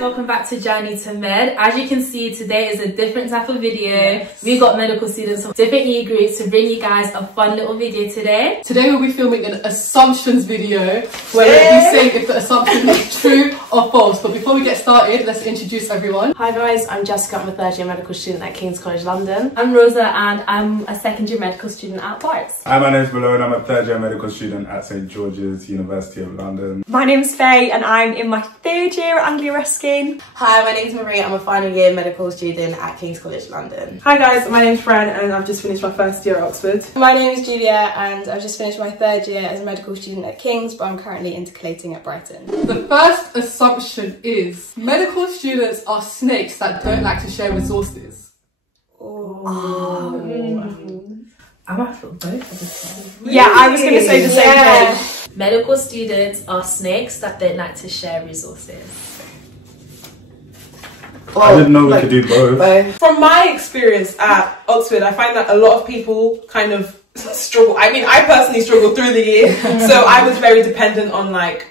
welcome back to Journey to Med. As you can see, today is a different type of video. Yes. We've got medical students from different year groups to bring you guys a fun little video today. Today we'll be filming an assumptions video where we'll be saying if the assumption is true or false. But before we get started, let's introduce everyone. Hi guys, I'm Jessica. I'm a third year medical student at King's College London. I'm Rosa and I'm a second year medical student at Barts. Hi, my name's Malone. I'm a third year medical student at St George's University of London. My name's Faye and I'm in my third year at Anglia Ruskin. Hi, my name's Marie. I'm a final year medical student at King's College London. Hi guys, my name's Fran and I've just finished my first year at Oxford. My name's Julia and I've just finished my third year as a medical student at King's, but I'm currently intercalating at Brighton. The first assumption is medical students are snakes that don't like to share resources. I might feel both of this. Yeah, I was going to say the same thing. Medical students are snakes that don't like to share resources. I didn't know we could do both. From my experience at Oxford, I find that a lot of people kind of struggle. I mean, I personally struggled through the year, so I was very dependent on like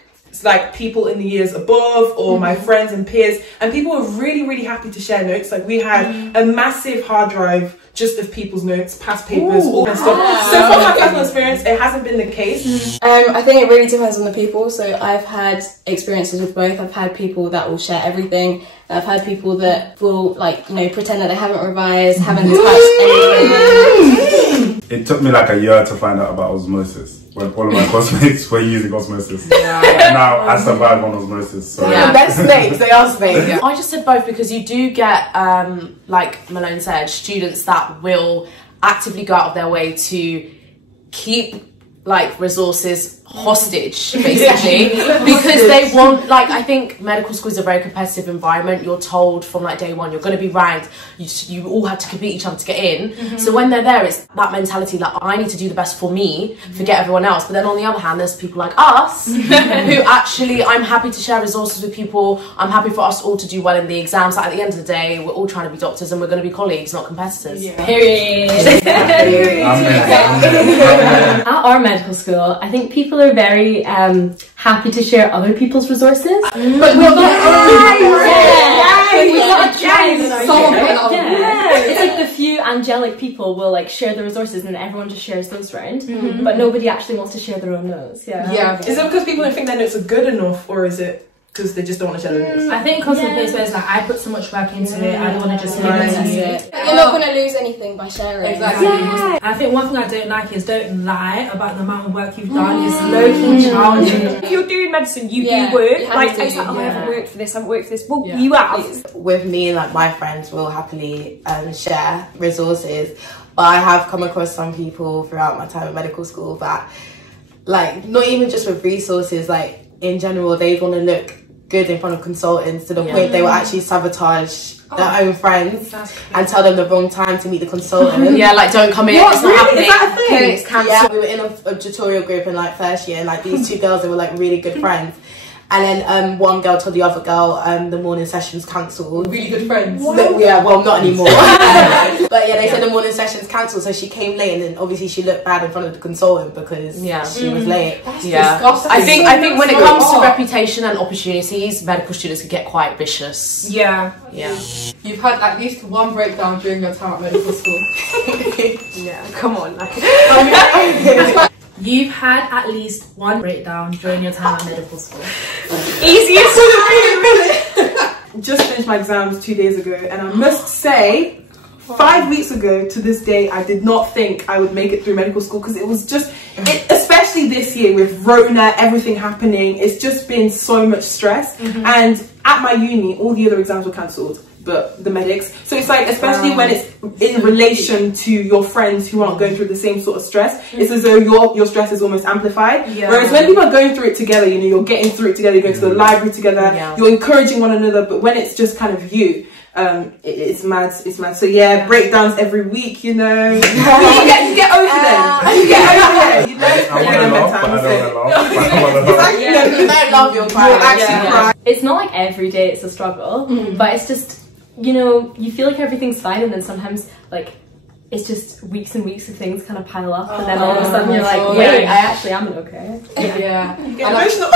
people in the years above or my friends and peers, and people were really happy to share notes. Like we had a massive hard drive just of people's notes, past papers, all that stuff. So from my personal experience, it hasn't been the case. I think it really depends on the people. So I've had experiences with both. I've had people that will share everything. I've had people that will, like, you know, pretend that they haven't revised, haven't touched anything. It took me like a year to find out about osmosis when all of my classmates were using osmosis. Yeah. Now I survived on osmosis. So yeah, they're snakes. They are snakes. Yeah. I just said both because you do get, like Malone said, students that will actively go out of their way to keep like resources hostage basically because they want, like, I think medical school is a very competitive environment. You're told from like day one you're going to be ranked, you all have to compete each other to get in. So when they're there, it's that mentality that I need to do the best for me, forget everyone else. But then on the other hand, there's people like us who actually, I'm happy to share resources with people. I'm happy for us all to do well in the exams. Like, at the end of the day, we're all trying to be doctors and we're going to be colleagues, not competitors. Period. At our medical school, I think people are very happy to share other people's resources. But we've got a gang. It's like the few angelic people will like share the resources and everyone just shares those around. But nobody actually wants to share their own notes. Yeah. Is it because people don't think their notes are good enough, or is it because they just don't want to share their notes? I think because of the place where it's like, I put so much work into it, I don't want to just leave it to you. You're not going to lose anything by sharing. Exactly. Yeah. I think one thing I don't like is don't lie about the amount of work you've done. It's low-key challenging. If you're doing medicine, you do work. Like, it's like, I haven't worked for this, I haven't worked for this. Well, you have. With me, like my friends will happily share resources, but I have come across some people throughout my time at medical school that, like, not even just with resources, like in general, they want to look good in front of consultants to the point they will actually sabotage their own friends and tell them the wrong time to meet the consultant. Yeah, like, don't come in, it's not happening. Is that a thing? It's cancelled. Yeah, we were in a tutorial group in like first year, and like these two girls, they were like really good friends. And then one girl told the other girl the morning session's cancelled. Really good friends. Yeah, well, not anymore. But yeah, they said the morning session's cancelled, so she came late, and then obviously she looked bad in front of the consultant because she was late. That's disgusting. I think when it comes to reputation and opportunities, medical students can get quite vicious. Yeah. You've had at least one breakdown during your time at medical school. Yeah, come on. Like. You've had at least one breakdown during your time at medical school. Easiest to the Just finished my exams 2 days ago, and I must say, 5 weeks ago to this day, I did not think I would make it through medical school, because it was just, especially this year with Rona, everything happening, it's just been so much stress. And at my uni, all the other exams were cancelled, but the medics. So it's like, especially when it's in relation to your friends who aren't going through the same sort of stress, it's as though your stress is almost amplified. Whereas when people are going through it together, you know, you're getting through it together, you're going to the library together, you're encouraging one another. But when it's just kind of you, it's mad. So yeah, breakdowns every week, you know. you get over them. You get over them. You don't love your cry. It's not like every day it's a struggle, but it's just, you know, you feel like everything's fine, and then sometimes, like, it's just weeks and weeks of things kind of pile up, and then all of a sudden you're like, wait, I actually am okay. Yeah. Emotional.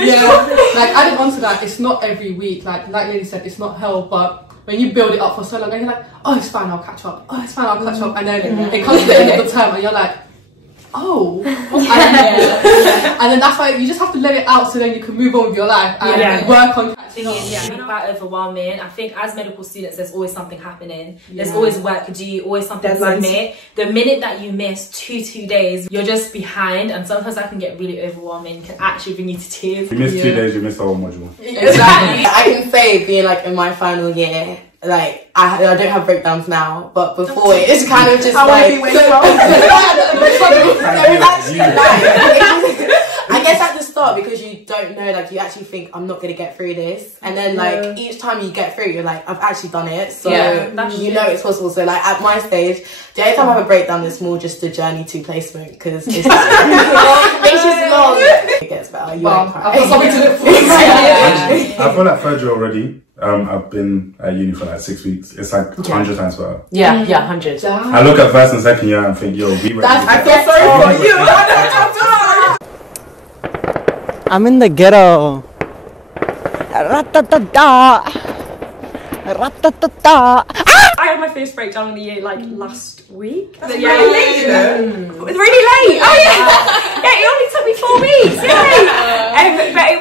Yeah. Like adding on to that, it's not every week. Like Lily said, it's not hell, but when you build it up for so long, and you're like, oh, it's fine, I'll catch up. Oh, it's fine, I'll catch up. And then it comes to the end of the term, and you're like, oh. And then that's why you just have to let it out so then you can move on with your life and work on catching up. It's quite overwhelming. I think as medical students, there's always something happening. There's always work to do, always something to submit. The minute that you miss two days, you're just behind, and sometimes that can get really overwhelming, can actually bring you to tears. You miss 2 days, you miss the whole module. Exactly. I can say being like in my final year, like I don't have breakdowns now, but before it's kind of just I guess at the start, because you don't know, like you actually think I'm not gonna get through this, and then like each time you get through, you're like I've actually done it, so you know it's possible. So like at my stage, the only time I have a breakdown is more just the journey to placement, because it's just long. It gets better. You won't cry. I feel like third year already. I've been at uni for like 6 weeks. It's like 100 times better. Yeah, 100. I look at first and second year and think, yo, we were. I feel sorry for you. I'm in the ghetto. Ra-ta-ta-ta. Ra-ta-ta-ta. I had my first breakdown of the year like last week. That's really late. It was really late. Oh yeah. Yeah, it only took me 4 weeks. Yay. But it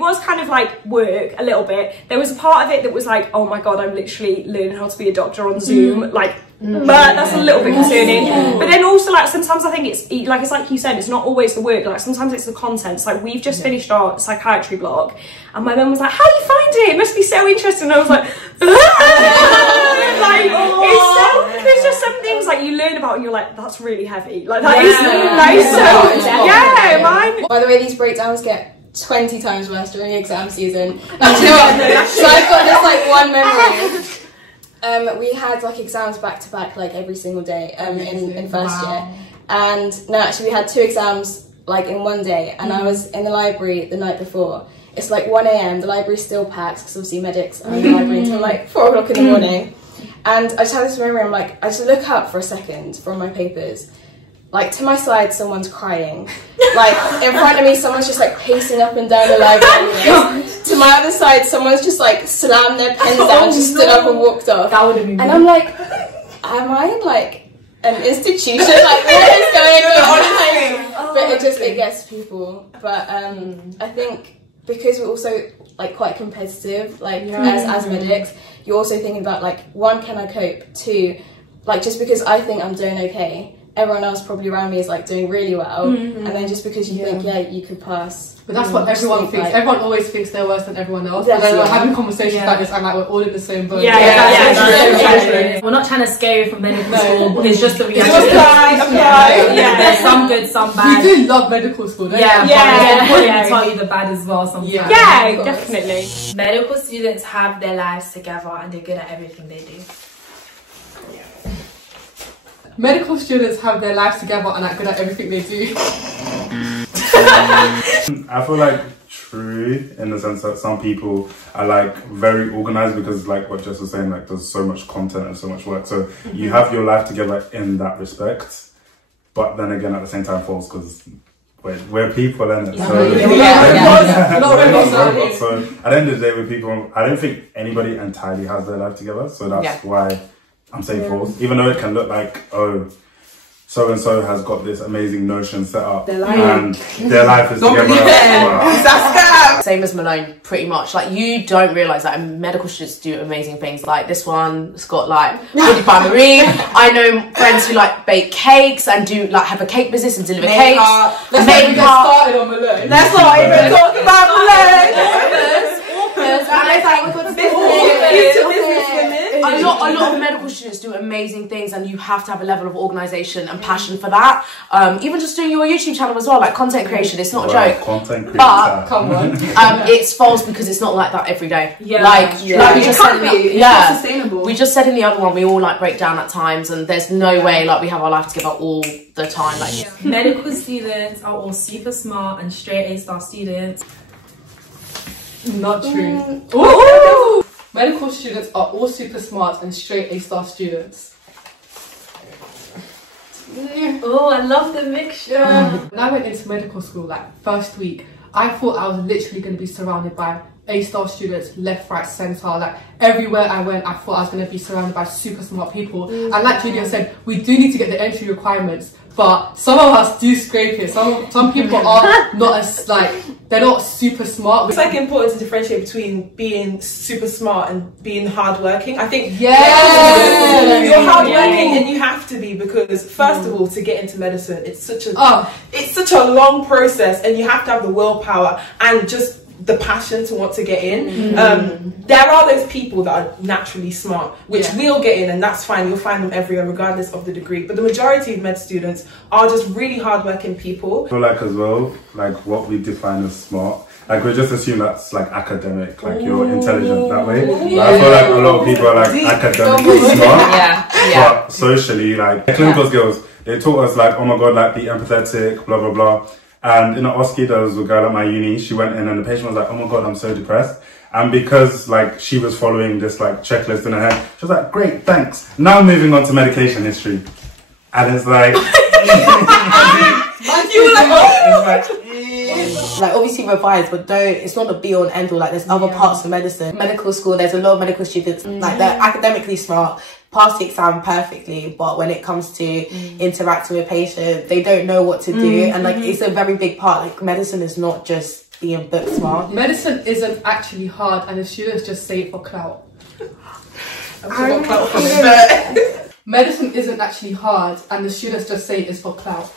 was kind of like work a little bit. There was a part of it that was like, oh my god, I'm literally learning how to be a doctor on Zoom. Like, but that's a little bit concerning. But then also like sometimes I think it's like you said, it's not always the work. Like sometimes it's the content. It's like we've just finished our psychiatry block, and my mum was like, "How do you find it? It must be so interesting." And I was like, there's just some things like you learn about and you're like, that's really heavy. Like that is really nice. So By the way, these breakdowns get 20 times worse during exam season. So I've got this like one memory. We had like exams back to back like every single day in first year, and no, actually we had 2 exams like in one day, and I was in the library the night before. It's like 1 AM, the library's still packed because obviously medics are in the library until like 4 o'clock in the morning. And I just had this memory, I'm like, I just look up for a second from my papers. Like, to my side, someone's crying. Like, in front of me, someone's just like pacing up and down the library. To my other side, someone's just like slammed their pens down, just stood up and walked off. That would have been And I'm like, am I in like an institution? Like, what is going on? But it gets people. But I think because we're also like quite competitive, like as medics, you're also thinking about like, 1, can I cope? 2, like just because I think I'm doing okay, everyone else probably around me is like doing really well, and then just because you think you could pass. But that's what everyone thinks. Like, everyone always thinks they're worse than everyone else. Yes, But then we're having conversations like this, and like we're all in the same boat. We're not trying to scare you from medical school. It's just the reality. There's some good, some bad. We do love medical school, don't we? But tell you the bad as well sometimes. Yeah, definitely. Medical students have their lives together and they're good at everything they do. Medical students have their lives together and are good at everything they do. I feel like true in the sense that some people are like very organized, because like what Jess was saying, like there's so much content and so much work, so you have your life together in that respect, but then again at the same time false, because we're people, innit? So so at the end of the day, with people, I don't think anybody entirely has their life together, so that's why I'm saying false, even though it can look like, oh, so and so has got this amazing Notion set up and their life is together. Same as Malone, pretty much. Like, you don't realise that medical students do amazing things. Like, this one's got like Woody by Marie. I know friends who like bake cakes and do like have a cake business and deliver cakes. Let's not even get started on Malone. Let's not even talk about Malone. A lot of medical students do amazing things, and you have to have a level of organisation and passion for that. Even just doing your YouTube channel as well, like content creation, it's not a joke. Content creation. But come on, it's false because it's not like that every day. Like we just said, We just said in the other one, we all like break down at times, and there's no way like we have our life together all the time. Like medical students are all super smart and straight A star students. Not true. Medical students are all super smart and straight A-star students. Oh, I love the mixture. When I went into medical school, like first week, I thought I was literally going to be surrounded by A-star students, left, right, centre. Like everywhere I went, I thought I was going to be surrounded by super smart people. And like Julia said, we do need to get the entry requirements, but some of us do scrape it. Some people are not as they're not super smart. It's like important to differentiate between being super smart and being hardworking. I think you're hardworking and you have to be, because first of all, to get into medicine, it's such a long process, and you have to have the willpower and just the passion to want to get in. There are those people that are naturally smart, which will get in, and that's fine. You'll find them everywhere regardless of the degree, but the majority of med students are just really hardworking people. I feel like as well, like what we define as smart, like we just assume that's like academic, like you're intelligent that way. I feel like a lot of people are like academically smart, but socially, like clinical skills, they taught us like, oh my god, like be empathetic, blah blah blah. And in an OSCE, there was a girl at my uni, she went in and the patient was like, oh my god, I'm so depressed. And because like she was following this like checklist in her head, she was like, great, thanks. Now moving on to medication history. And it's like... you were like, oh! Like obviously revise, but it's not the be all and end all. Like there's other parts of medicine. Medical school, there's a lot of medical students, like they're academically smart, pass the exam perfectly, but when it comes to interacting with patients, they don't know what to do. And like it's a very big part. Like medicine is not just being book smart. Medicine isn't actually hard, and the students just say it for clout. Medicine isn't actually hard, and the students just say it's for clout.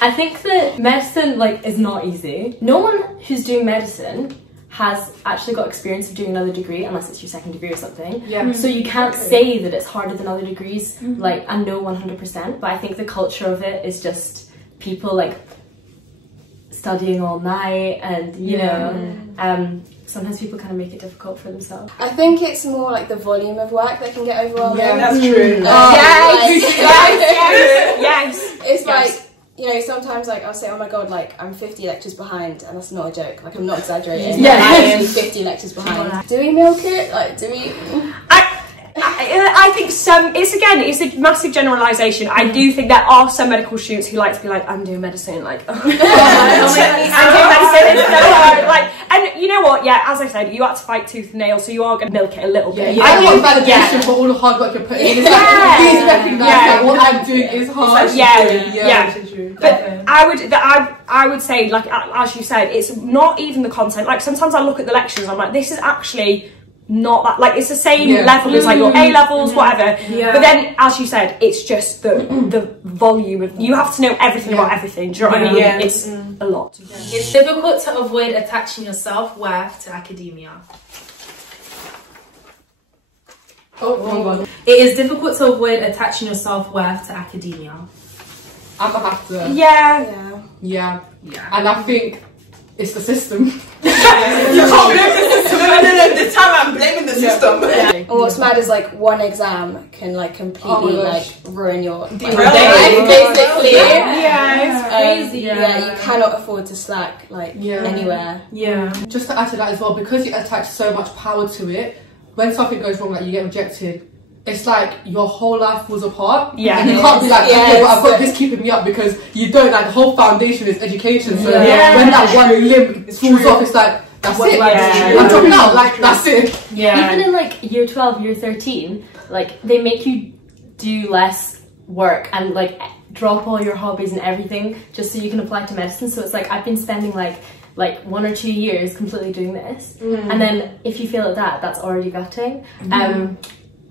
I think that medicine is not easy. No one who's doing medicine has actually got experience of doing another degree unless it's your second degree or something. So you can't say that it's harder than other degrees, and know 100%. But I think the culture of it is just people studying all night, and you know, sometimes people kind of make it difficult for themselves. I think it's more like the volume of work that can get overwhelming. Yeah, that's true. Yes. It's like, you know, sometimes I'll say, oh my god, I'm 50 lectures behind, and that's not a joke. I'm not exaggerating. I'm actually 50 lectures behind. Do we milk it? Do we? I think it's a massive generalisation. I do think there are some medical students who like to be like, I'm doing medicine, I'm doing medicine, it's so hard. And you know what? Yeah, as I said, you had to fight tooth and nail, so you are going to milk it a little bit. I want validation for all the hard work you're putting in. It's please recognise that what I'm doing is hard. But I would say, as you said, it's not even the content. Sometimes I look at the lectures, I'm like, this is actually not that, it's the same level as your A levels, whatever. But then, as you said, it's just the volume of, you have to know everything about everything. Do you know what I mean? It's a lot. It's difficult to avoid attaching your self-worth to academia. It is difficult to avoid attaching your self-worth to academia. I'm gonna have to. Yeah. And I think it's the system. You can't blame the system. No, this time I'm blaming the system. And what's mad is one exam can completely ruin your day, basically. It's crazy. You cannot afford to slack anywhere. Just to add to that as well, because you attach so much power to it, when something goes wrong, you get rejected, it's your whole life falls apart. And you can't be okay, well, I've got this keeping me up, because you don't, the whole foundation is education. So when that one limb falls off, it's that's it. I'm dropping out, that's it. Even in year 12, year 13, they make you do less work and drop all your hobbies and everything just so you can apply to medicine. So it's I've been spending 1 or 2 years completely doing this, and then if you fail at that, that's already gutting.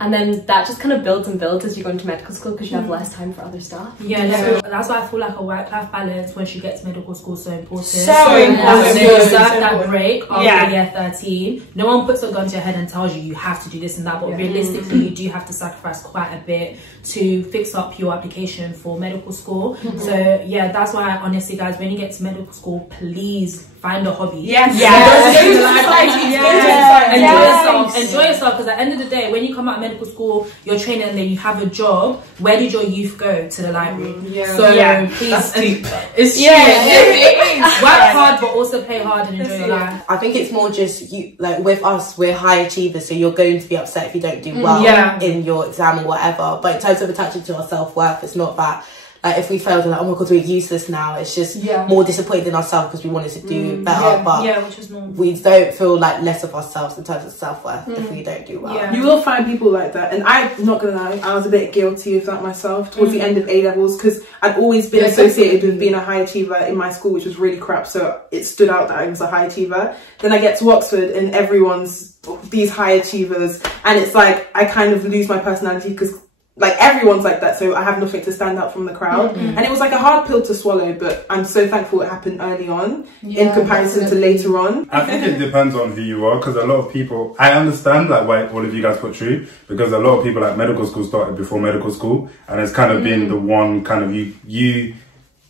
And then that just kind of builds and builds as you go into medical school, because you have less time for other stuff. That's why I feel a work-life balance once you get to medical school is so important. So important. You deserve that break after year 13. No one puts a gun to your head and tells you have to do this and that, but realistically, you do have to sacrifice quite a bit to fix up your application for medical school. So that's why honestly, guys, when you get to medical school, please find a hobby. Enjoy yourself, because at the end of the day, when you come out of medical medical school, you're training, and then you have a job, where did your youth go? To the library. Please, that's deep. It's true. It is. Work hard, but also play hard and enjoy your life. I think it's more just you, like with us, we're high achievers, so you're going to be upset if you don't do well in your exam or whatever. But in terms of attaching to our self-worth, it's not that. Like if we failed, we're like, oh my god, we're useless now. It's just more disappointed in ourselves because we wanted to do better. But which is normal. We don't feel like less of ourselves in terms of self-worth if we don't do well. You will find people like that, and I'm not gonna lie, I was a bit guilty of that myself towards the end of A-levels, because I'd always been associated with being a high achiever in my school, which was really crap, so it stood out that I was a high achiever. Then I get to Oxford and everyone's these high achievers, and it's like I kind of lose my personality because like everyone's like that, so I have nothing to stand out from the crowd. And it was like a hard pill to swallow, but I'm so thankful it happened early on in comparison to later on. I think it depends on who you are, because a lot of people, I understand like why all of you guys put true, because a lot of people like medical school started before medical school, and it's kind of been the one kind of you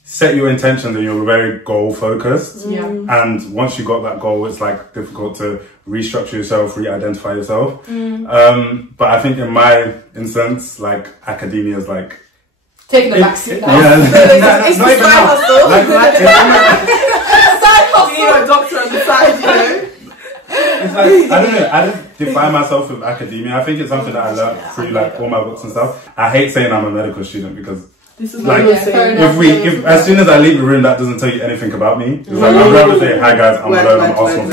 set your intentions and you're very goal focused. And once you got that goal, it's like difficult to restructure yourself, re-identify yourself. But I think in my instance, like academia is like taking the backseat now. It's not even side hustle. Side hustle. You know, a doctor on the side, you know. It's like, I don't know, I don't define myself with academia. I think it's something that I learned through like all my books and stuff. I hate saying I'm a medical student because this is like, if as soon as I leave the room, that doesn't tell you anything about me. It's like, I'd rather say, hi guys, I'm alone, I'm Arsenal.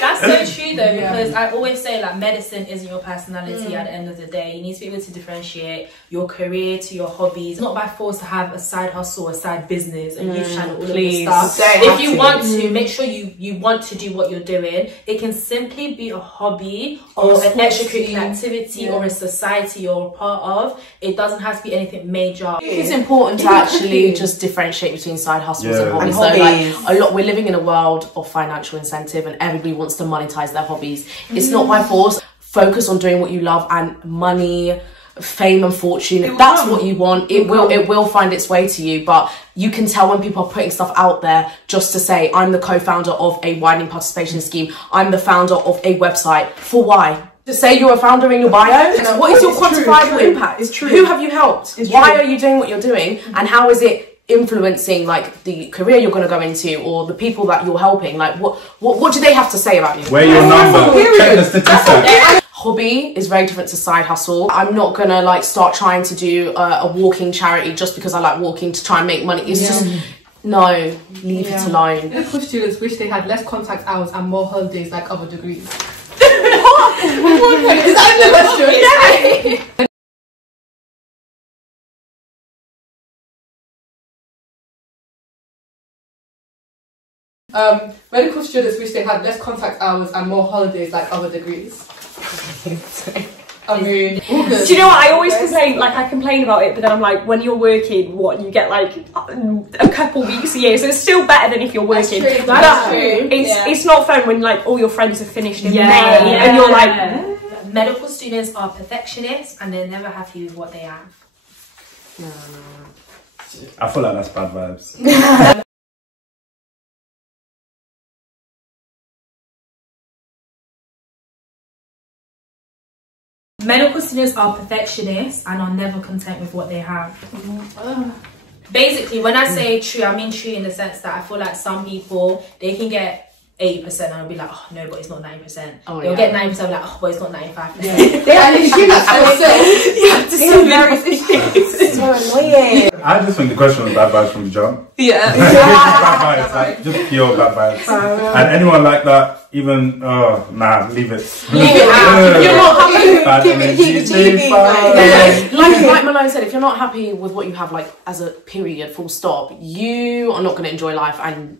That's so true though, because I always say like medicine isn't your personality at the end of the day. You need to be able to differentiate your career to your hobbies. It's not by force to have a side hustle, a side business, a youth channel, all of this stuff. If you want to, make sure you want to do what you're doing. It can simply be a hobby or an extracurricular activity or a society you're a part of. It doesn't have to be anything major. It's important to actually just differentiate between side hustles and hobbies. So like we're living in a world of financial incentive and everybody wants to monetize their hobbies. It's not by force. Focus on doing what you love, and money, fame and fortune, if that's what you want, it will find its way to you. But you can tell when people are putting stuff out there just to say, I'm the co-founder of a widening participation scheme, I'm the founder of a website. For why? To say you're a founder in your bio? What is your quantifiable impact? It's true. Who have you helped? Why are you doing what you're doing? And how is it influencing like the career you're going to go into or the people that you're helping? Like what do they have to say about you? Where your number? Check the statistics. Hobby is very different to side hustle. I'm not gonna like start trying to do a walking charity just because I like walking to try and make money. It's just no, leave it alone. Medical students wish they had less contact hours and more holidays like other degrees. Is that the question? Medical students wish they had less contact hours and more holidays like other degrees. I mean, do you know what? I always complain, like I complain about it, but then I'm like, when you're working, what, you get like a couple weeks a year, so it's still better than if you're working. That's true. It's not fun when like all your friends have finished in May and you're like, medical students are perfectionists and they're never happy with what they have. I feel like that's bad vibes. Medical students are perfectionists and are never content with what they have. Basically, when I say true, I mean true in the sense that I feel like some people, they can get 80% and I'll be like, oh no, but it's not 90%. They'll get 90%, like, oh, but it's not 95%. They actually do that It's so annoying. I just think the question was bad vibes from the jump. Yeah. Bad vibes, like, just pure bad vibes. And anyone like that, even, nah, leave it. Leave it out. If you're not happy, keep it Like Malone said, if you're not happy with what you have, like, as a period, full stop, you are not going to enjoy life, and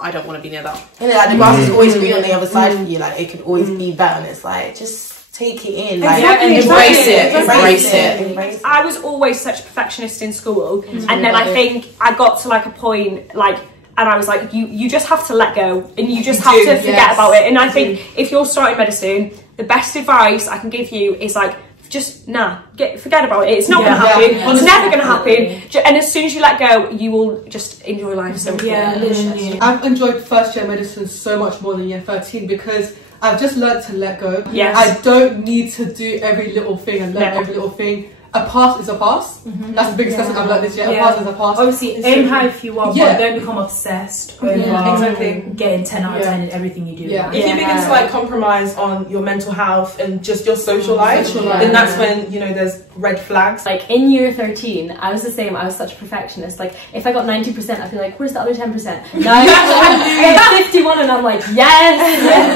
I don't want to be near that. Yeah, like, the grass is always green on the other side for you. Like, it could always be better, and it's like, just take it in. Like, embrace it. I was always such a perfectionist in school, and then I think I got to like a point, like, and I was like, you just have to let go, and you just have to forget about it. And I think if you're starting medicine, the best advice I can give you is like, just forget about it. It's not going to happen. It's never going to happen. And as soon as you let go, you will just enjoy life so much. I've enjoyed first year medicine so much more than year 13 because I've just learned to let go. Yes. I don't need to do every little thing and learn every little thing. A pass is a pass. That's the biggest lesson I've learned this year. A pass is a pass. Obviously, aim high if you want, but don't become obsessed over getting 10 out of 10 in everything you do. If you begin to like compromise on your mental health and just your social life, then that's when, you know, there's red flags. Like in year 13, I was the same. I was such a perfectionist. Like if I got 90%, I'd be like, where's the other 10%? Now I get 51 and I'm like, yes,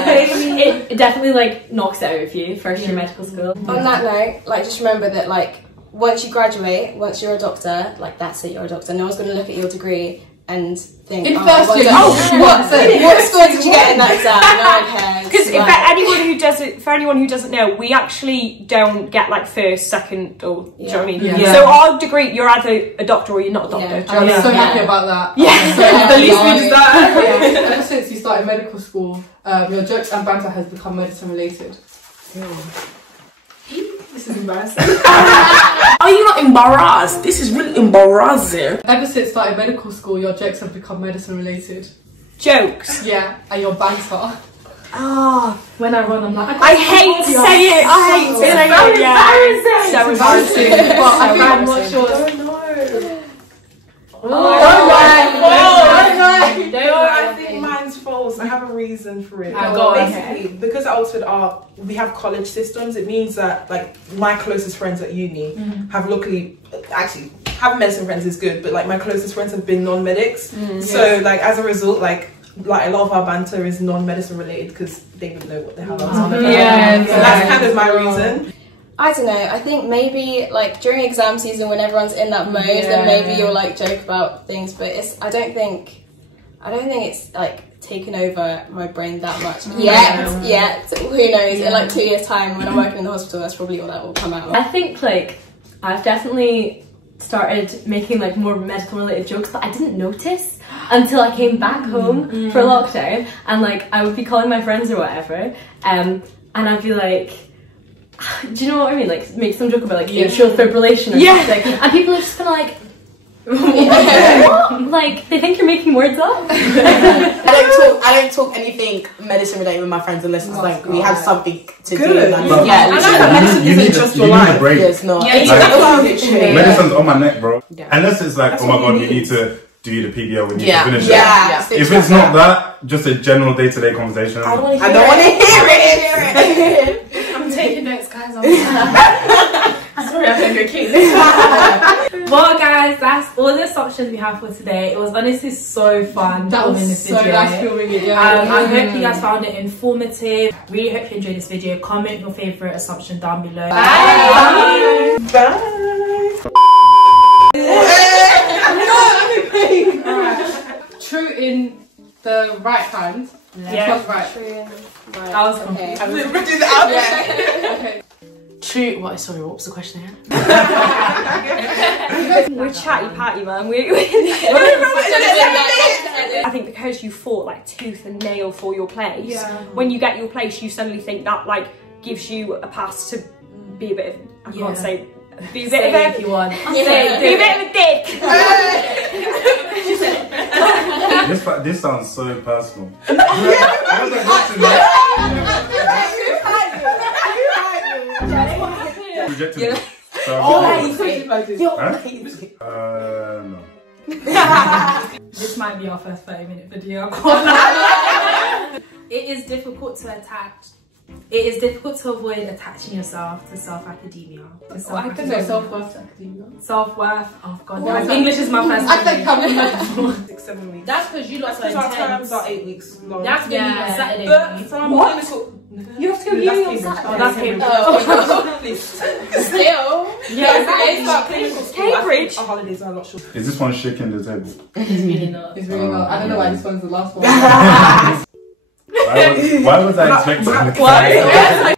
baby. It definitely like knocks it out of you, first year medical school. On that note, like just remember that like once you graduate, once you're a doctor, like that's it, you're a doctor. No one's going to look at your degree and think, in first year, what score did you get in that exam? No one cares. Because for anyone who doesn't know, we actually don't get like first, second, or do you know what I mean? So our degree, you're either a doctor or you're not a doctor. I'm so happy about that. The least we deserve. Ever since you started medical school, your jokes and banter has become medicine related. This is embarrassing. Are you not embarrassed? This is really embarrassing. Ever since started medical school, your jokes have become medicine related. Jokes? Yeah, and your banter. When I run, I'm like, I hate to say it. I hate to say it. So embarrassing. But I think I'm not sure. I think mine's false. I have a reason for it. Basically, because at Oxford we have college systems. It means that like my closest friends at uni have luckily, actually having medicine friends is good, but like my closest friends have been non-medics. So like as a result, like a lot of our banter is non-medicine related because they would know what the hell I was on about. So that's kind of my reason. I don't know, I think maybe like during exam season when everyone's in that mode, then maybe you'll like joke about things, but I don't think it's like taken over my brain that much yet. Who knows, in like 2 years time when I'm working in the hospital, that's probably all that will come out. I think like I've definitely started making like more medical related jokes, but I didn't notice until I came back home for lockdown, and like I would be calling my friends or whatever, and I'd be like, do you know what I mean? Like make some joke about like atrial fibrillation or something, and people are just kind of like, what? Like they think you're making words up. I don't talk anything medicine related with my friends unless it's like we have something to do. Like, you need a break. It's not. Medicine's on my neck, bro. Unless it's like, oh my god, we need to do the PBL, we need to finish it. If it's not that, just a general day-to-day conversation. I don't want to hear it. I'm taking notes, guys. Sorry, I'm going to keep. Well, guys, that's all the assumptions we have for today. It was honestly so fun filming this video. Nice filming it, I hope you guys found it informative. Really hope you enjoyed this video. Comment your favourite assumption down below. Bye. True in the right hand. Right. True in right. I was okay. Okay. True. What was the question again? We're chatty patty, man. I think because you fought like tooth and nail for your place, when you get your place, you suddenly think that like gives you a pass to be a bit of, I can't say, be a bit of a, if you want. Be a bit of a dick. This sounds so personal. Rejected me. No. This might be our first 30-minute video. It is difficult to attach. It is difficult to avoid attaching yourself to self-academia. Self-worth academia. Self-worth. Oh god, guys, English is my first language. 6-7 weeks. That's because you lots of our terms are 8 weeks long. That's going to be on Saturday. But from clinical, you have to go uni on Saturday. Oh, that's Cambridge. Still. Cambridge. Our holidays are a lot shorter. Is this one shaking the table? It's really not. It's really not. I don't know why this one's the last one. Why was I expecting that? Why?